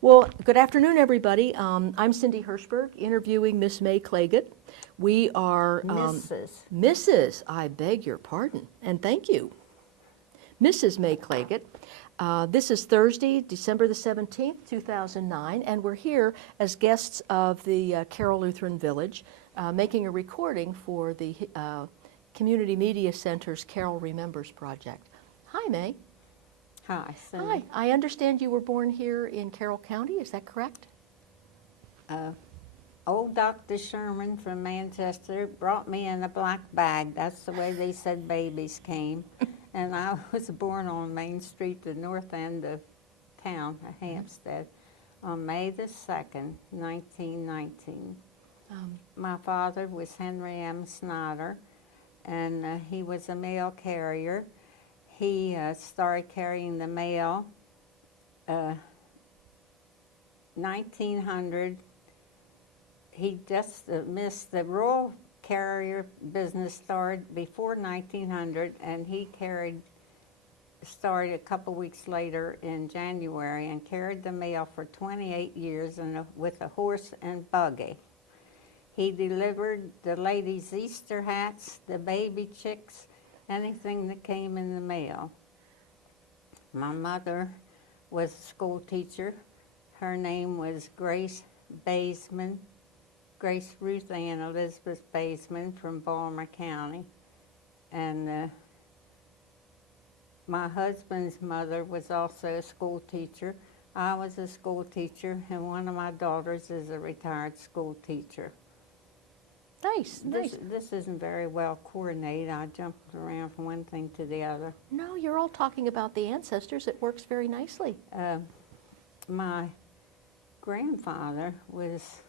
Well, good afternoon, everybody. I'm Cindy Hirschberg, interviewing Miss May Claggett. We are Mrs. I beg your pardon, and thank you, Mrs. May Claggett. This is Thursday, December the 17th, 2009, and we're here as guests of the Carroll Lutheran Village, making a recording for the Community Media Center's Carroll Remembers project. Hi, May. Hi, Cindy. Hi. I understand you were born here in Carroll County, is that correct? Old Dr. Sherman from Manchester brought me in a black bag. That's the way they said babies came. And I was born on Main Street, the north end of town, Hampstead, on May the 2nd, 1919. My father was Henry M. Snyder, and he was a mail carrier. He started carrying the mail 1900. He just missed the rural carrier business started before 1900, and he started a couple weeks later in January and carried the mail for 28 years with a horse and buggy. He delivered the ladies' Easter hats, the baby chicks, anything that came in the mail. My mother was a school teacher. Her name was Grace Ruth Ann Elizabeth Baseman from Balmer County. And my husband's mother was also a school teacher. I was a school teacher, and one of my daughters is a retired school teacher. Nice. This isn't very well coordinated. I jumped around from one thing to the other. No, you're all talking about the ancestors. It works very nicely. My grandfather was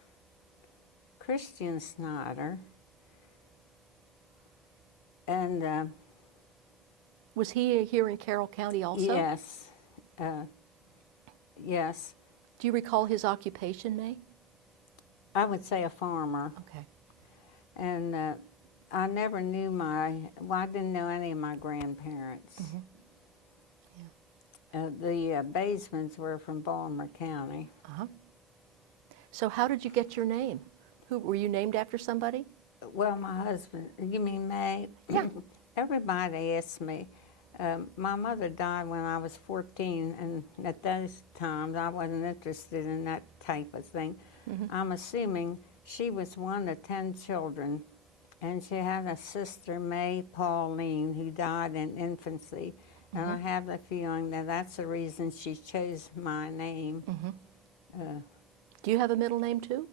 Christian Snyder, and was he here in Carroll County also? Yes. Yes. Do you recall his occupation, May? I would say a farmer. Okay. And I never knew I didn't know any of my grandparents. Mm-hmm. Yeah. The Basemans were from Balmer County. Uh-huh. So how did you get your name? Were you named after somebody? Well, my husband, you mean May? Yeah. Everybody asks me. My mother died when I was 14, and at those times I wasn't interested in that type of thing. Mm-hmm. I'm assuming she was one of 10 children, and she had a sister, May Pauline, who died in infancy. And I have the feeling that that's the reason she chose my name. Mm-hmm. Do you have a middle name too?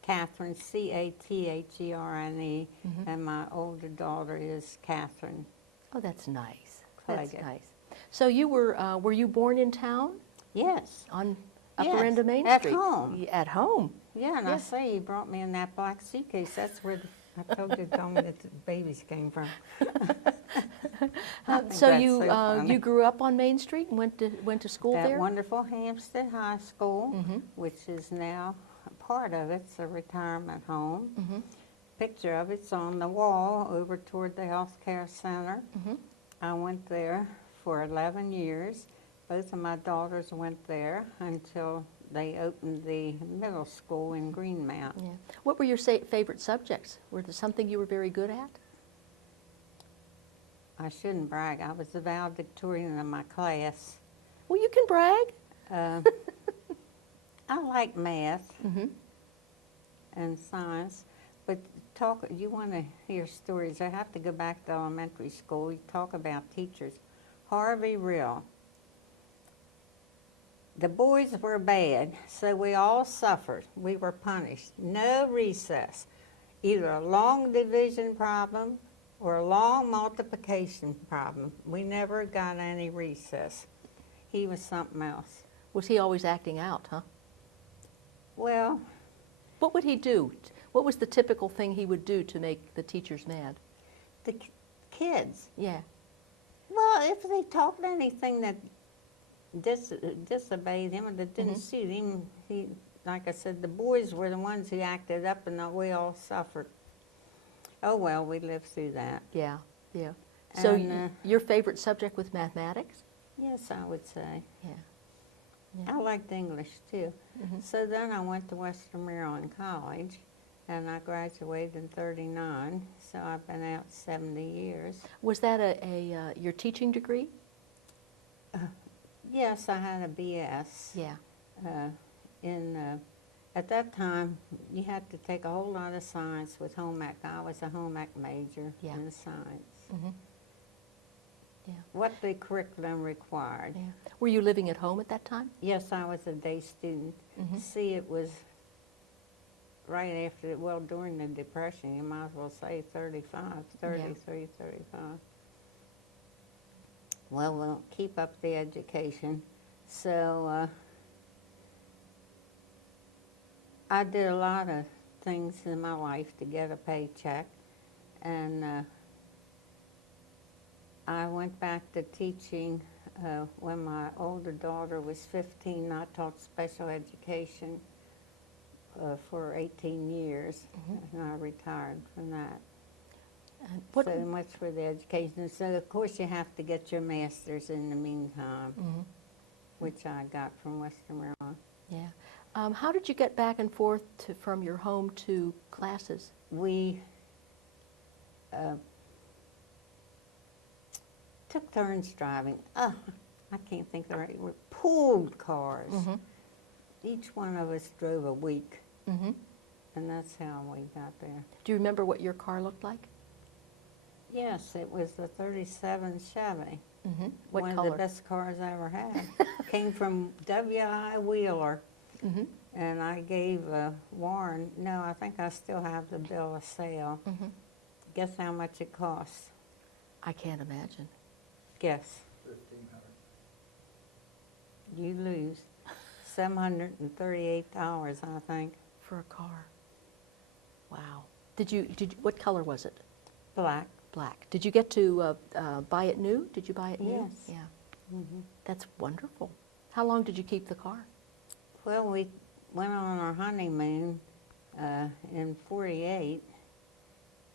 Catherine, Catherne, and my older daughter is Catherine. Oh, that's nice. Claggett. That's nice. So you were you born in town? Yes. On upper end of Main at Street? Home. At home. Yeah, and I say he brought me in that black suitcase. That's where I told me that the babies came from. So you grew up on Main Street and went to school that there? Wonderful Hampstead High School, which is now part of it's a retirement home. Mm-hmm. Picture of it's on the wall over toward the health care center. Mm-hmm. I went there for 11 years. Both of my daughters went there until they opened the middle school in Greenmount. Yeah. What were your favorite subjects? Were there something you were very good at? I shouldn't brag. I was the valedictorian of my class. Well, you can brag. I like math Mm-hmm. and science, but you want to hear stories. I have to go back to elementary school. We talk about teachers. Harvey Rill. The boys were bad, so we all suffered. We were punished. No recess. Either a long division problem or a long multiplication problem. We never got any recess. He was something else. Was he always acting out, huh? Well, what would he do? What was the typical thing he would do to make the teachers mad? the kids. Yeah. Well, if they talked anything that disobeyed him or that didn't suit him, he, like I said, the boys were the ones who acted up, and we all suffered. Oh well, we lived through that. Yeah, yeah. So And, your favorite subject was mathematics? Yes, I would say. Yeah. I liked English too. Mhm. So then I went to Western Maryland College, and I graduated in '39. So I've been out 70 years. Was that your teaching degree? Yes, I had a BS. Yeah. At that time, you had to take a whole lot of science with home ec. I was a home ec major Yeah. in science. Mhm. Yeah. What the curriculum required. Yeah. Were you living at home at that time? Yes, I was a day student. Mhm. See, it was right after, well, during the Depression, you might as well say 33, 35. Well, we'll keep up the education. So I did a lot of things in my life to get a paycheck, and I went back to teaching when my older daughter was 15. I taught special education for 18 years, and I retired from that. And what? So much for the education. So, of course, you have to get your master's in the meantime, Mhm. which I got from Western Maryland. Yeah. How did you get back and forth from your home to classes? We took turns driving. I can't think of the right word. Pooled cars. Mhm. Each one of us drove a week, Mhm. and that's how we got there. Do you remember what your car looked like? Yes, it was the '37 Chevy. Mhm. What One color? of the best cars I ever had. Came from W.I. Wheeler, Mhm. and I gave Warren, no, I think I still have the bill of sale. Mhm. Guess how much it costs? I can't imagine. Guess. $1,500. You lose. $738, I think. For a car. Wow. What color was it? Black. Black. Did you get to buy it new? Did you buy it new? Yes. Yeah. Mm-hmm. That's wonderful. How long did you keep the car? Well, we went on our honeymoon in '48,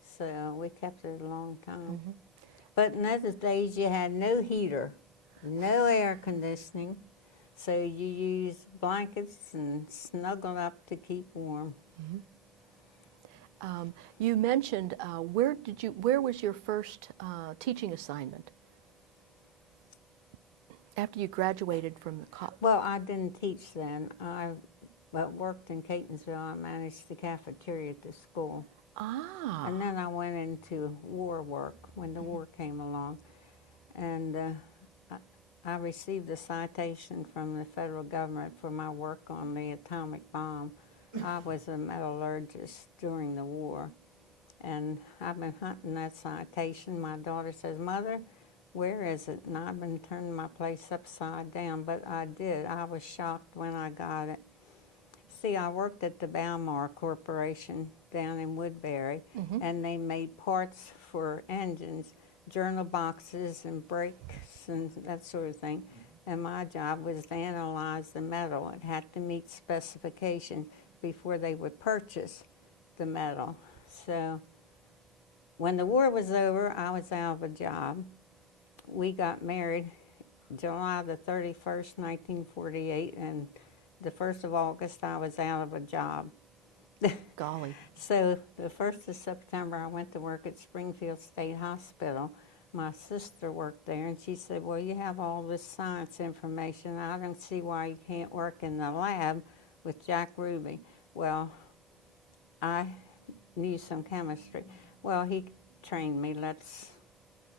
so we kept it a long time. Mhm. But in those days, you had no heater, no air conditioning, so you used blankets and snuggled up to keep warm. You mentioned where was your first teaching assignment after you graduated from the college? Well, I didn't teach then. I worked in Catonsville. I managed the cafeteria at the school. Ah. And then I went into war work when the war came along. And I received a citation from the federal government for my work on the atomic bomb. I was a metallurgist during the war. And I've been hunting that citation. My daughter says, "Mother, where is it?" And I've been turning my place upside down, but I did. I was shocked when I got it. See, I worked at the Balmar Corporation down in Woodbury, and they made parts for engines, journal boxes and brakes and that sort of thing. And my job was to analyze the metal. It had to meet specification before they would purchase the metal. So when the war was over, I was out of a job. We got married July the 31st, 1948, and the 1st of August, I was out of a job. Golly. So the 1st of September, I went to work at Springfield State Hospital. My sister worked there, and she said, "Well, you have all this science information. I don't see why you can't work in the lab with Jack Ruby." Well, I knew some chemistry. Well, he trained me, let's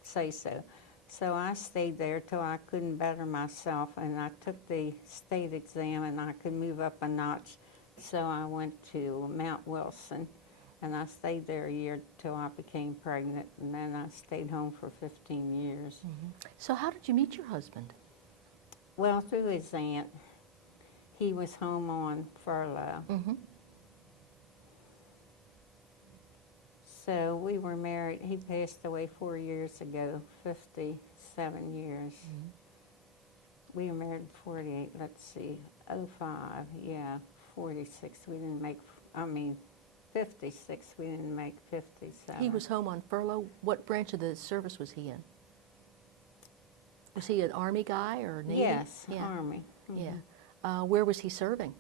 say so. So I stayed there till I couldn't better myself, and I took the state exam, and I could move up a notch. So I went to Mount Wilson, and I stayed there a year till I became pregnant, and then I stayed home for 15 years. So how did you meet your husband? Well, through his aunt. He was home on furlough. Mm-hmm. So we were married. He passed away 4 years ago, 57 years. We were married in 48, let's see, 05, yeah, 46. We didn't make, 56, we didn't make 57. He was home on furlough. What branch of the service was he in? Was he an Army guy or Navy? Yes, Yeah. Army. Yeah. Where was he serving?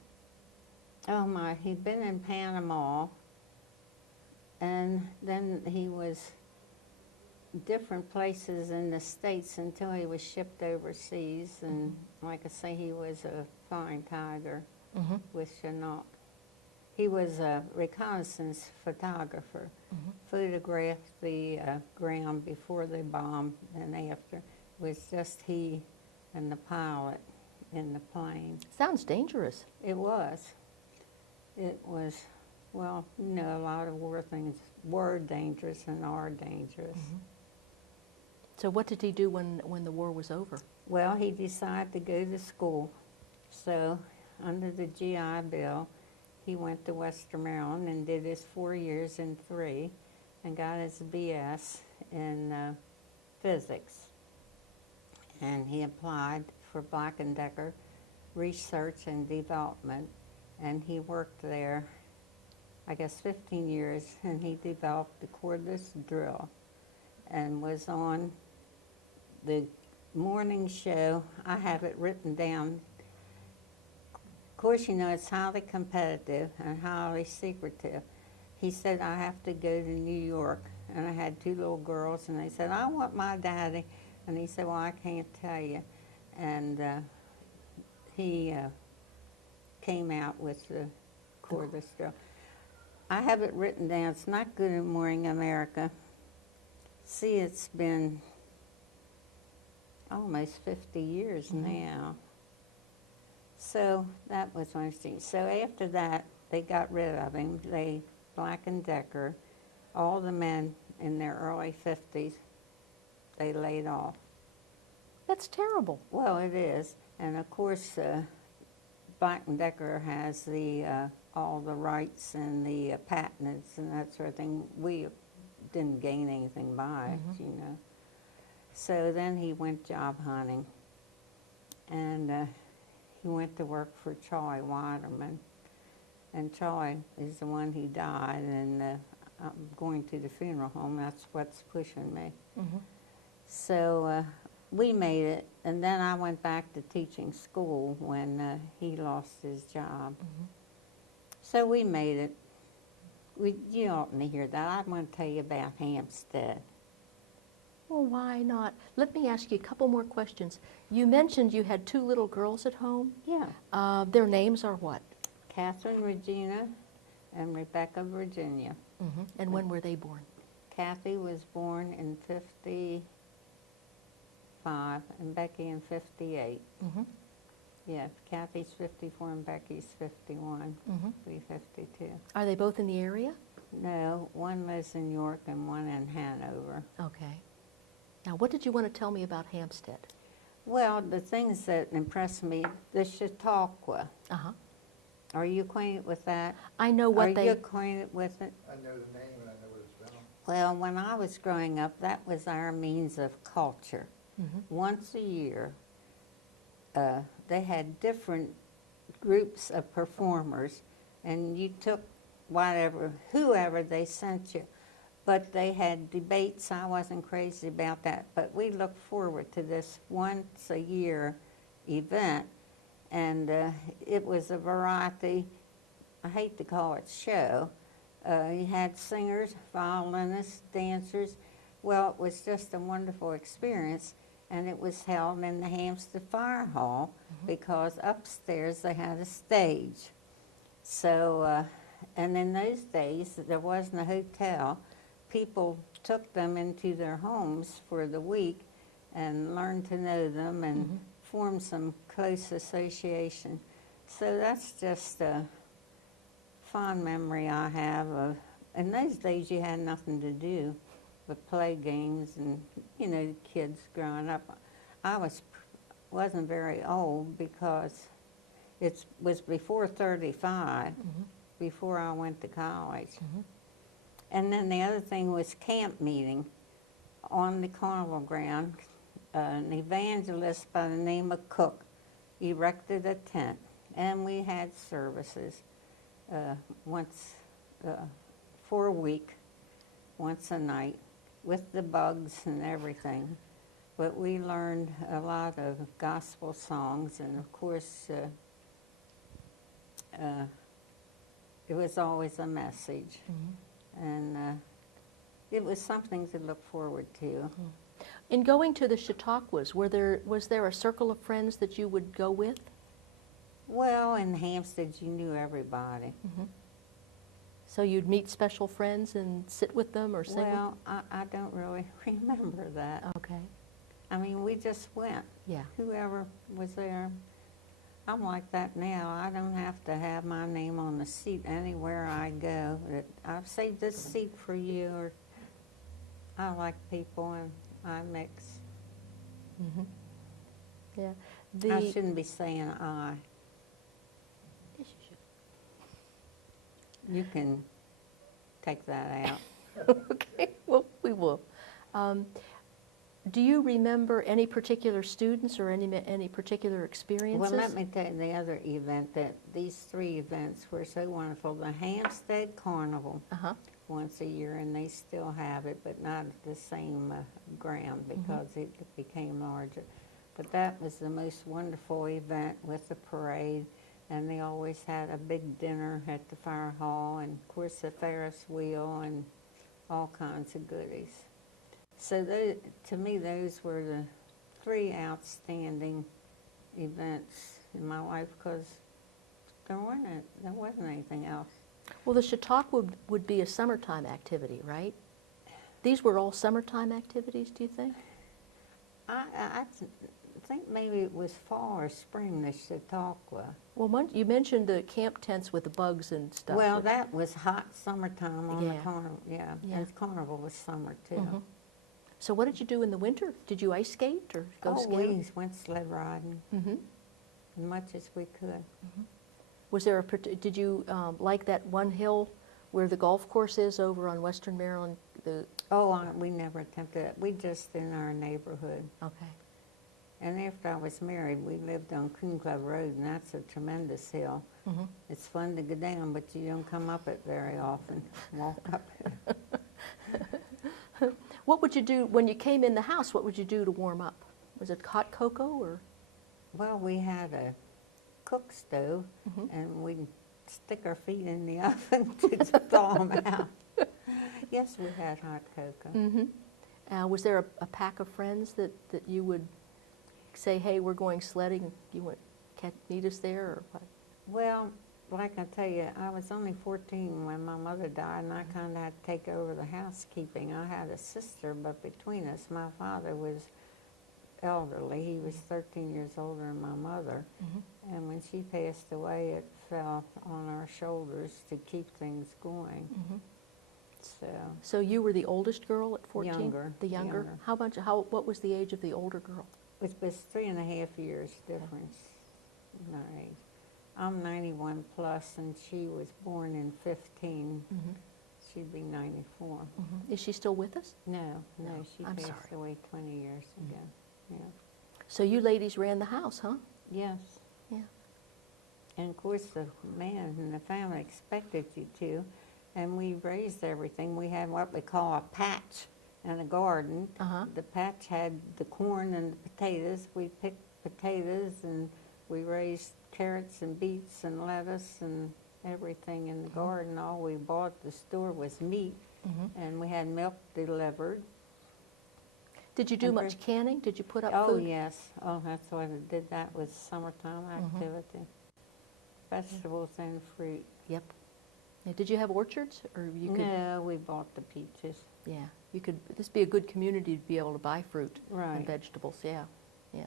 Oh my, he'd been in Panama, and then he was different places in the States until he was shipped overseas. And like I say, he was a flying tiger with Chinook. He was a reconnaissance photographer, photographed the ground before they bombed and after. It was just he and the pilot in the plane. Sounds dangerous. It was. It was, well, you know, a lot of war things were dangerous and are dangerous. So what did he do when the war was over? Well, he decided to go to school. So under the GI Bill, he went to Western Maryland and did his 4 years in 3 and got his BS in physics. And he applied for Black & Decker Research and Development, and he worked there, I guess, 15 years, and he developed the cordless drill and was on the morning show. I have it written down. Of course, you know, it's highly competitive and highly secretive. He said, I have to go to New York. And I had 2 little girls, and they said, I want my daddy. And he said, well, I can't tell you. And he came out with the cordless drill. I have it written down. It's not Good Morning America. See, it's been almost 50 years now. So that was interesting. So after that, they got rid of him. They, Black & Decker, all the men in their early 50s, they laid off. That's terrible. Well, it is. And of course, Black & Decker has the all the rights and the patents and that sort of thing. We didn't gain anything by it, you know. So then he went job hunting, and he went to work for Charlie Waterman. And Charlie is the one who died, and I'm going to the funeral home. That's what's pushing me. So we made it, and then I went back to teaching school when he lost his job. So we made it. You oughtn't to hear that. I want to tell you about Hampstead. Well, why not? Let me ask you a couple more questions. You mentioned you had 2 little girls at home. Yeah. Their names are what? Catherine Regina and Rebecca Virginia. And when were they born? Kathy was born in 55 and Becky in 58. Yeah, Kathy's 54 and Becky's 51. Be 52. Are they both in the area? No, one lives in York and one in Hanover. Okay. Now, what did you want to tell me about Hampstead? Well, the things that impressed me, the Chautauqua. Are you acquainted with that? I know what Are you acquainted with it? I know the name and I know what it's about. Well, when I was growing up, that was our means of culture. Once a year, they had different groups of performers, and you took whoever they sent you. But they had debates. I wasn't crazy about that, but we looked forward to this once a year event, and it was a variety, I hate to call it show. You had singers, violinists, dancers. Well, it was just a wonderful experience, and it was held in the Hampstead Fire Hall because upstairs they had a stage. So, and in those days, there wasn't a hotel. People took them into their homes for the week and learned to know them and formed some close association. So that's just a fond memory I have of, in those days you had nothing to do but play games and, you know, kids growing up. I wasn't very old because it was before 35, before I went to college. And then the other thing was camp meeting on the carnival ground. An evangelist by the name of Cook erected a tent, and we had services once for a week, once a night, with the bugs and everything. But we learned a lot of gospel songs, and of course it was always a message. And it was something to look forward to. In going to the Chautauquas, was there a circle of friends that you would go with? Well, in Hampstead, you knew everybody. So you'd meet special friends and sit with them or sing Well, I don't really remember that. with them? Okay. I mean, we just went. Yeah. Whoever was there. I'm like that now. I don't have to have my name on the seat anywhere I go. I've saved this seat for you, or I like people and I mix. Yeah. I shouldn't be saying I. Yes, you should. You can take that out. Okay, well, we will. Do you remember any particular students or any particular experiences? Well, let me tell you the other event, that these 3 events were so wonderful. The Hampstead Carnival, once a year, and they still have it, but not at the same ground because it became larger. But that was the most wonderful event with the parade, and they always had a big dinner at the fire hall, and of course the Ferris wheel and all kinds of goodies. So to me, those were the 3 outstanding events in my life, because there wasn't anything else. Well, the Chautauqua would be a summertime activity, right? These were all summertime activities, do you think? I think maybe it was fall or spring, the Chautauqua. Well, you mentioned the camp tents with the bugs and stuff. Well, that was hot summertime on the Yeah. carnival, yeah. And the carnival was summer too. So what did you do in the winter? Did you ice skate or go Oh, skating? we went sled riding as much as we could. Was there did you like that one hill where the golf course is over on Western Maryland? Oh, we never attempted it. We just in our neighborhood. Okay. And after I was married, we lived on Coon Club Road, and that's a tremendous hill. It's fun to go down, but you don't come up it very often. Walk up it. What would you do when you came in the house? What would you do to warm up? Was it hot cocoa or? Well, we had a cook stove, and we'd stick our feet in the oven to thaw them out. Yes, we had hot cocoa. Was there a pack of friends that you would say, hey, we're going sledding, you want to meet us there, or what? Well, like I tell you, I was only 14 when my mother died, and I kind of had to take over the housekeeping. I had a sister, but between us, my father was elderly. He was 13 years older than my mother, and when she passed away, it fell on our shoulders to keep things going. So you were the oldest girl at 14? Younger. The younger? What was the age of the older girl? It was 3.5 years difference in our age. I'm 91 plus, and she was born in 15. She'd be 94. Is she still with us? No, she I'm passed sorry. away 20 years ago. Yeah. So you ladies ran the house, huh? Yes. Yeah. And of course, the man in the family expected you to, and we raised everything. We had what we call a patch and a garden. The patch had the corn and the potatoes. We picked potatoes, and we raised carrots and beets and lettuce and everything in the garden. All we bought at the store was meat, and we had milk delivered. Did you do much canning? Did you put up Oh, food? yes. Oh, that's what I did. That was summertime activity. Vegetables and fruit. Yep. Yeah, did you have orchards, or you could? No, we bought the peaches. Yeah, you could. This would be a good community to be able to buy fruit Right. and vegetables. Yeah, yeah.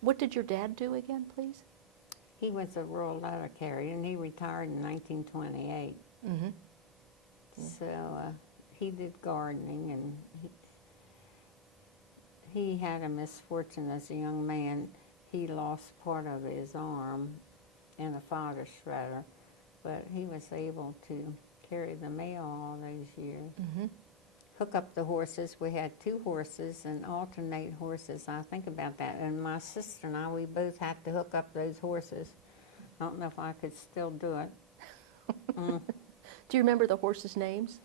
What did your dad do again, please? He was a rural letter carrier, and he retired in 1928. So he did gardening, and he had a misfortune as a young man. He lost part of his arm in a fodder shredder, but he was able to carry the mail all those years. Hook up the horses. We had 2 horses and alternate horses. I think about that. And my sister and I, we both had to hook up those horses. I don't know if I could still do it. Do you remember the horses' names?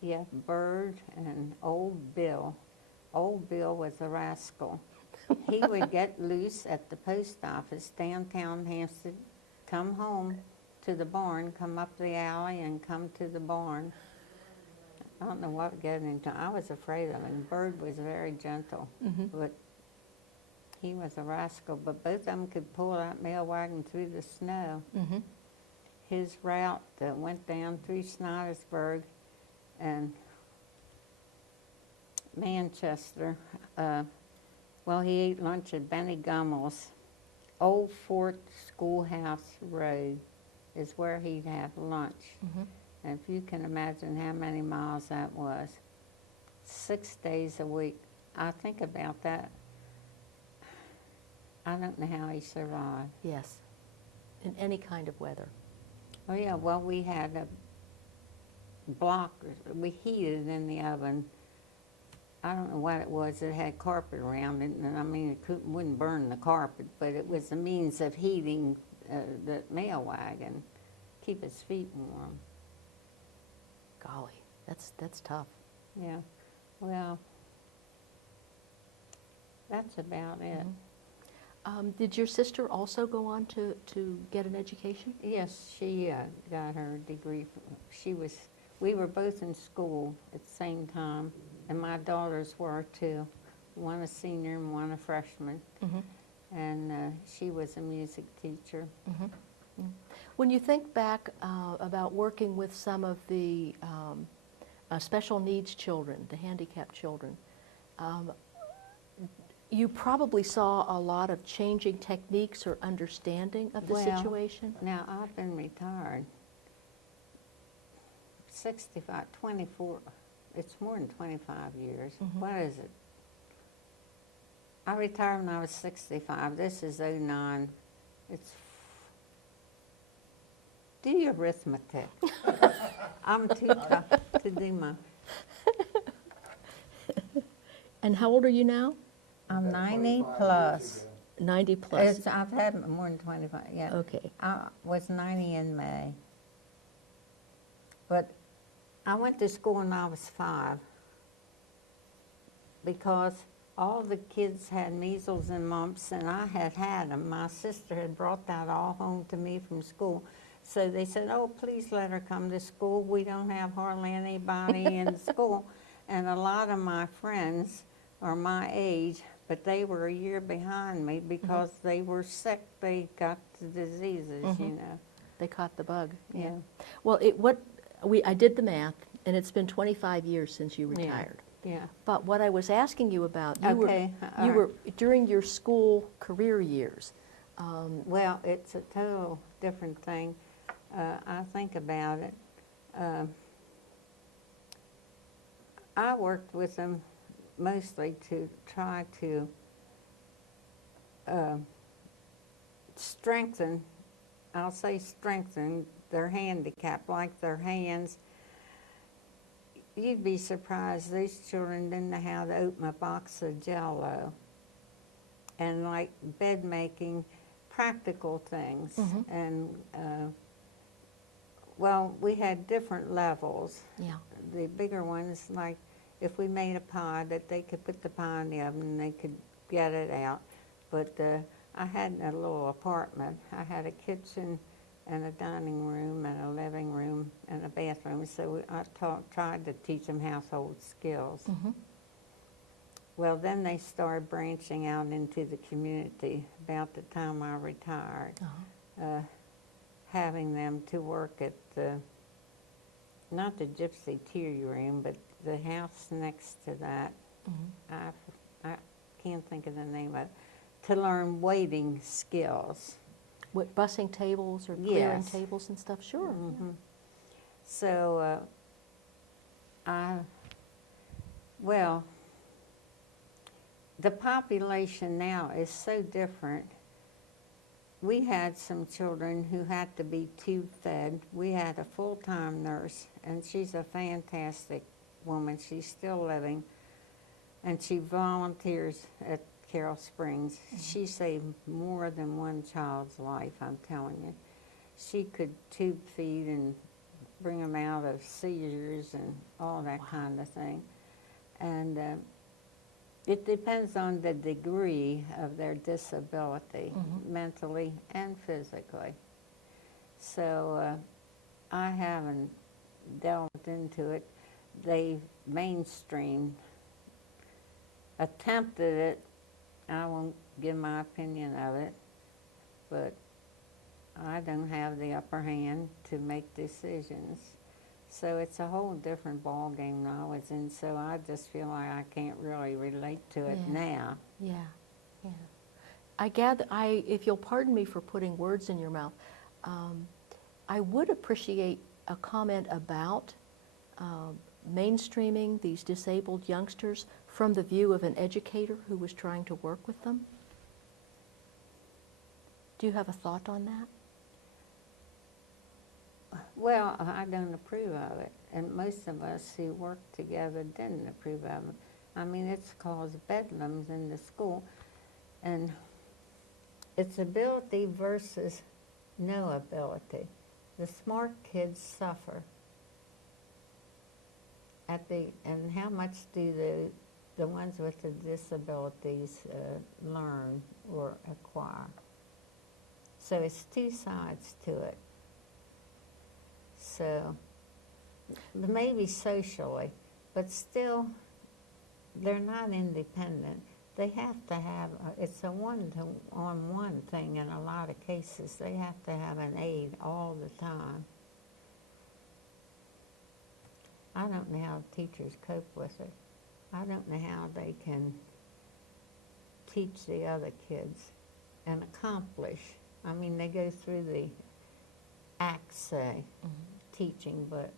Yeah, Bird and Old Bill. Old Bill was a rascal. He would get loose at the post office downtown Hampstead, come home to the barn, come up the alley and come to the barn. I don't know what getting into. I was afraid of him. Bird was very gentle, but he was a rascal. But both of them could pull that mail wagon through the snow. His route that went down through Snydersburg and Manchester, well, he ate lunch at Benny Gummel's. Old Fort Schoolhouse Road is where he'd have lunch. And if you can imagine how many miles that was, 6 days a week. I think about that. I don't know how he survived. Yes, in any kind of weather. Oh, yeah, well, we had a block, we heated in the oven. I don't know what it was. It had carpet around it, and I mean, it wouldn't burn the carpet, but it was a means of heating the mail wagon, keep his feet warm. Golly, that's tough. Yeah, well, that's about it. Did your sister also go on to get an education? Yes, she got her degree. We were both in school at the same time, and my daughters were too. One a senior and one a freshman. And she was a music teacher. When you think back about working with some of the special needs children, the handicapped children, you probably saw a lot of changing techniques or understanding of the situation. Now, I've been retired 24, it's more than 25 years. What is it? I retired when I was 65. This is 09. Do your arithmetic. I'm too tough to do my... And how old are you now? I'm About 90 25 years plus. ago. 90 plus. I've had more than 25, yeah. Okay. I was 90 in May. But I went to school when I was 5 because all the kids had measles and mumps, and I had them. My sister had brought that all home to me from school. So they said, oh, please let her come to school. We don't have hardly anybody in school. And a lot of my friends are my age, but they were a year behind me because they were sick. They got the diseases, you know. They caught the bug. Yeah. Well, I did the math, and it's been 25 years since you retired. Yeah. But what I was asking you about, you Okay, were during your school career years. Well, it's a total different thing. I think about it. I worked with them mostly to try to strengthen, I'll say strengthen their handicap, like their hands. You'd be surprised, these children didn't know how to open a box of Jell-O. And like bed making, practical things. And, well, we had different levels. Yeah. The bigger ones, like if we made a pie, that they could put the pie in the oven and they could get it out. But I had a little apartment. I had a kitchen and a dining room and a living room and a bathroom. So I tried to teach them household skills. Well, then they started branching out into the community about the time I retired, having them to work at not the Gypsy Tea Room, but the house next to that. I can't think of the name of it, to learn waiting skills. What, bussing tables or clearing Yes. tables and stuff? Sure. So, well, the population now is so different. We had some children who had to be tube fed. We had a full-time nurse, and she's a fantastic woman. She's still living, and she volunteers at Carroll Springs. She saved more than one child's life, I'm telling you. She could tube feed and bring them out of seizures and all that kind of thing. And it depends on the degree of their disability, mentally and physically. So I haven't delved into it. They attempted it. I won't give my opinion of it, but I don't have the upper hand to make decisions. So it's a whole different ball game now. So I just feel like I can't really relate to it now. Yeah, yeah. I gather, if you'll pardon me for putting words in your mouth, I would appreciate a comment about mainstreaming these disabled youngsters from the view of an educator who was trying to work with them. Do you have a thought on that? Well, I don't approve of it, and most of us who work together didn't approve of it. I mean, it's caused bedlams in the school, and it's ability versus no ability. The smart kids suffer. And how much do the ones with the disabilities learn or acquire? So it's two sides to it. So maybe socially, but still, they're not independent. They have to have, it's a one-on-one thing in a lot of cases. They have to have an aide all the time. I don't know how teachers cope with it. I don't know how they can teach the other kids and accomplish. I mean, they go through the acts, teaching, but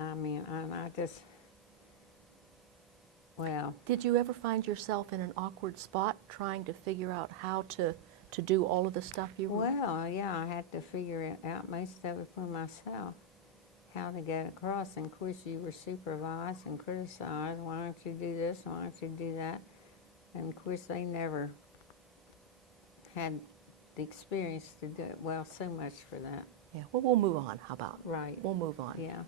I mean, I just, well. Did you ever find yourself in an awkward spot trying to figure out how to do all of the stuff you were? Well, yeah, I had to figure it out most of it for myself, how to get across. And of course, you were supervised and criticized. Why don't you do this? Why don't you do that? And of course, they never had the experience to do it. Well, so much for that. Yeah, well, we'll move on. How about? Right. We'll move on. Yeah.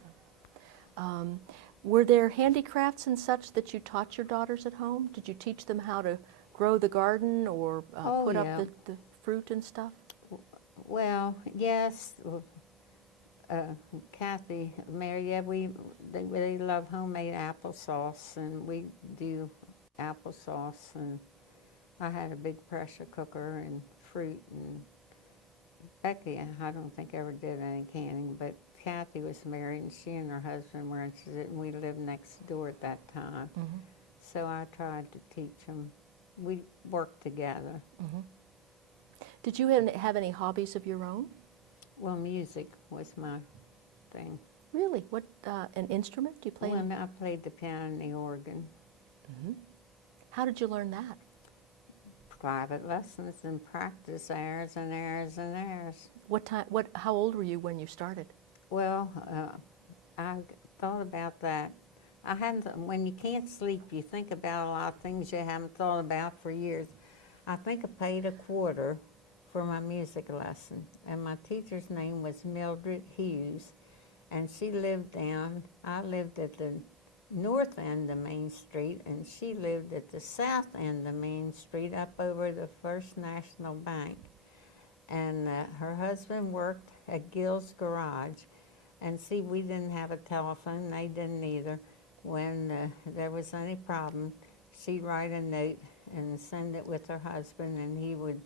Were there handicrafts and such that you taught your daughters at home? Did you teach them how to grow the garden or put up the fruit and stuff? Well, yes. Kathy, Mary, yeah, they love homemade applesauce, and we do applesauce. And I had a big pressure cooker and fruit, and Becky, I don't think ever did any canning, but Kathy was married, and she and her husband were interested, and we lived next door at that time. Mm-hmm. So I tried to teach them. We worked together. Mm-hmm. Did you have any hobbies of your own? Well, music was my thing. Really? What, an instrument? Do you play? Well, I played the piano and the organ. Mm-hmm. How did you learn that? Private lessons and practice hours and hours and hours. How old were you when you started? Well, I thought about that. When you can't sleep, you think about a lot of things you haven't thought about for years. I think I paid $25 for my music lesson, and my teacher's name was Mildred Hughes, and she lived I lived at the north end of Main Street, and she lived at the south end of Main Street up over the First National Bank. And her husband worked at Gill's Garage. And see, we didn't have a telephone, they didn't either. When there was any problem, she'd write a note and send it with her husband, and he would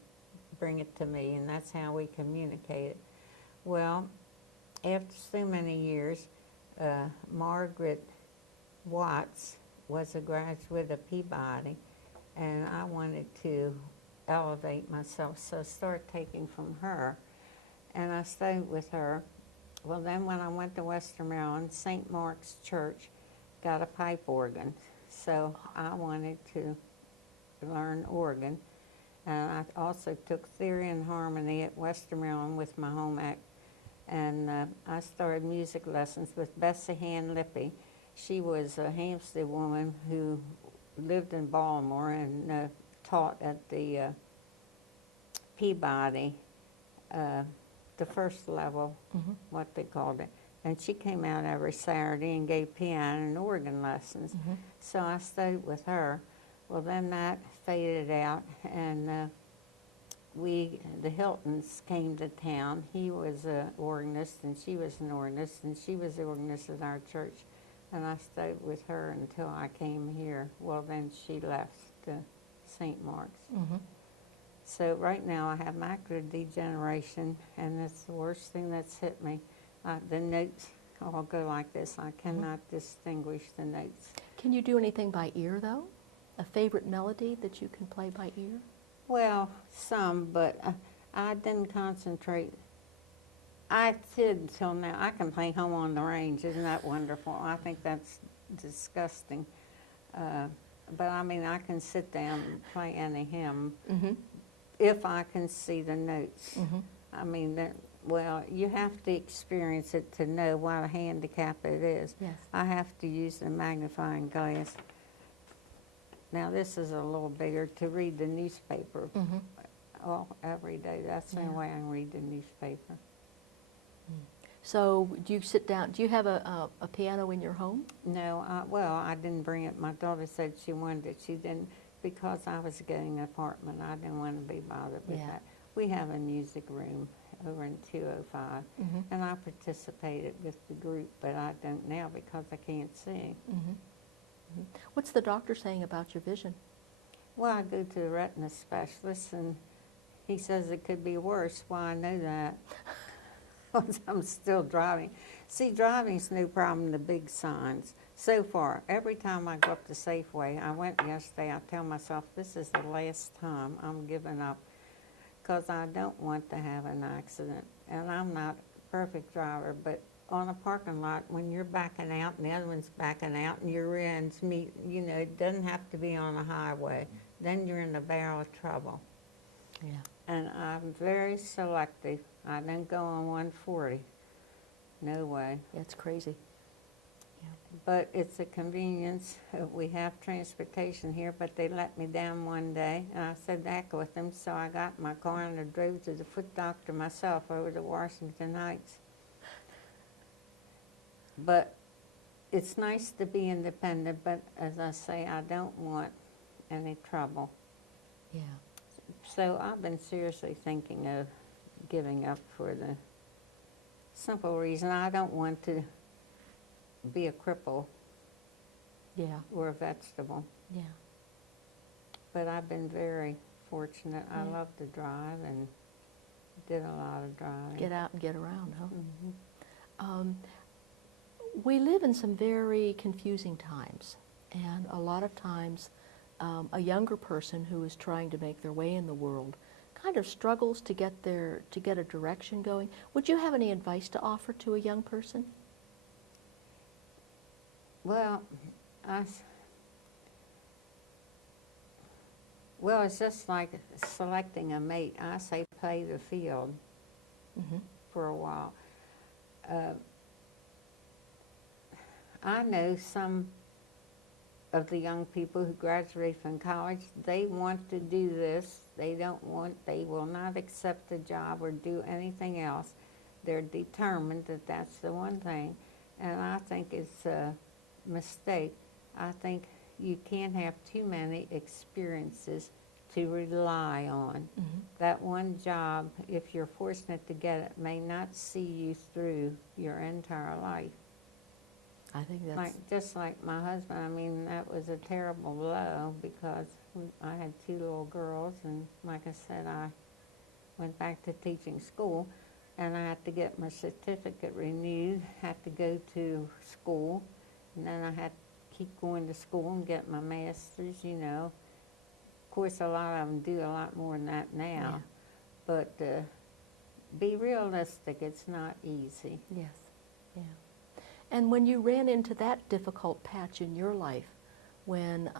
bring it to me, and that's how we communicated. Well, after so many years, Margaret Watts was a graduate of Peabody, and I wanted to elevate myself, so I started taking from her, and I stayed with her. Well, then when I went to Western Maryland, St. Mark's Church got a pipe organ, so I wanted to learn organ, and I also took theory and harmony at Western Maryland with my home ec, and I started music lessons with Bessie Hand Lippy. She was a Hampstead woman who lived in Baltimore and taught at the Peabody, the first level, Mm-hmm. what they called it. And she came out every Saturday and gave piano and organ lessons. Mm-hmm. So I stayed with her. Well, then that faded out, and the Hiltons came to town. He was an organist, and she was an organist, and she was the organist at our church. And I stayed with her until I came here. Well, then she left to St. Mark's. Mm-hmm. So right now I have macular degeneration, and that's the worst thing that's hit me. The notes all go like this. I cannot distinguish the notes. Can you do anything by ear, though? A favorite melody that you can play by ear? Well, some, but I didn't concentrate. I did until now. I can play Home on the Range. Isn't that wonderful? I think that's disgusting. But I mean, I can sit down and play any hymn Mm-hmm. if I can see the notes. Mm-hmm. I mean, well, you have to experience it to know what a handicap it is. Yes. I have to use the magnifying glass. Now, this is a little bigger to read the newspaper Mm-hmm. every day. That's the only way I can read the newspaper. So do you sit down, do you have a piano in your home? No, well, I didn't bring it. My daughter said she wanted it. She didn't, because I was getting an apartment. I didn't want to be bothered with Yeah. that. We have a music room over in 205, Mm-hmm. and I participated with the group, but I don't now because I can't sing. Mm-hmm. Mm-hmm. What's the doctor saying about your vision? Well, I go to the retina specialist, and he says it could be worse. Well, I know that. Because I'm still driving. See, driving's no problem, the big signs. So far, every time I go up to Safeway, I went yesterday, I tell myself, this is the last time I'm giving up, because I don't want to have an accident. And I'm not a perfect driver, but on a parking lot, when you're backing out and the other one's backing out and your rear ends meet, you know, it doesn't have to be on a highway. Then you're in a barrel of trouble. Yeah. And I'm very selective. I don't go on 140. No way. It's crazy. But it's a convenience. We have transportation here, but they let me down one day, and I said heck with them, so I got in my car and I drove to the foot doctor myself over to Washington Heights. But it's nice to be independent, but as I say, I don't want any trouble. Yeah. So I've been seriously thinking of giving up for the simple reason I don't want to be a cripple Yeah. or a vegetable. Yeah. But I've been very fortunate. I Yeah. love to drive and did a lot of driving. Get out and get around, huh? Mhm. We live in some very confusing times, and a lot of times a younger person who is trying to make their way in the world kind of struggles to get a direction going. Would you have any advice to offer to a young person? Well, well, it's just like selecting a mate. I say play the field Mm-hmm. for a while. I know some of the young people who graduate from college, they want to do this. They will not accept a job or do anything else. They're determined that that's the one thing. And I think it's a mistake. I think you can't have too many experiences to rely on. Mm-hmm. That one job, if you're fortunate to get it, may not see you through your entire life. I think that's Just like my husband, I mean, that was a terrible blow because I had 2 little girls, and like I said, I went back to teaching school, and I had to get my certificate renewed, had to go to school, and then I had to keep going to school and get my master's, you know. Of course, a lot of them do a lot more than that now, Yeah. but be realistic, it's not easy. yes, yeah. And when you ran into that difficult patch in your life, when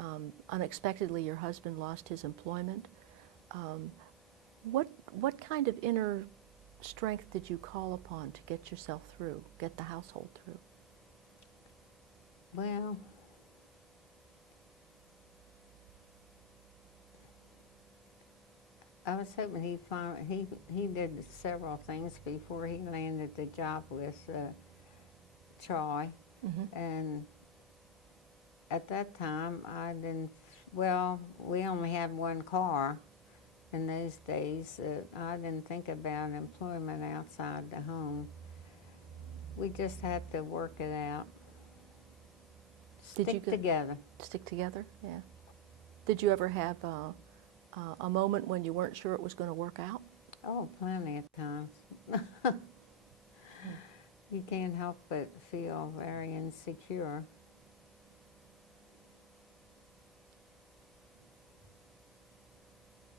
unexpectedly your husband lost his employment, what kind of inner strength did you call upon to get yourself through, get the household through? Well, I was hoping he did several things before he landed the job with Troy, Mm-hmm. and at that time I didn't. Well, we only had one car, in those days. I didn't think about employment outside the home. We just had to work it out. Did you Stick go- together. Stick together? Yeah. Did you ever have a moment when you weren't sure it was going to work out? Oh, plenty of times. You can't help but feel very insecure.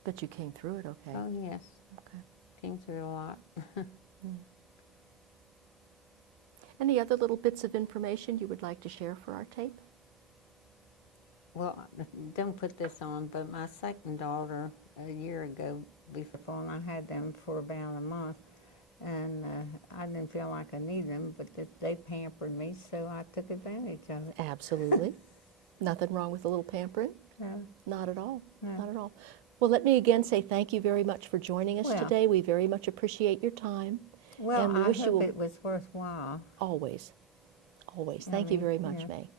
But you came through it okay. Oh, yes. Okay. Came through a lot. Any other little bits of information you would like to share for our tape? Well, don't put this on, but my second daughter, a year ago, before, and I had them for about a month, and I didn't feel like I needed them, but they pampered me, so I took advantage of it. Absolutely. Nothing wrong with a little pampering? No, Not at all. No. Not at all. Well, let me again say thank you very much for joining us Well- today. We very much appreciate your time. well, And we I wish you hope a- it was worthwhile. Always. Always. I Thank you mean, very much, yeah. May.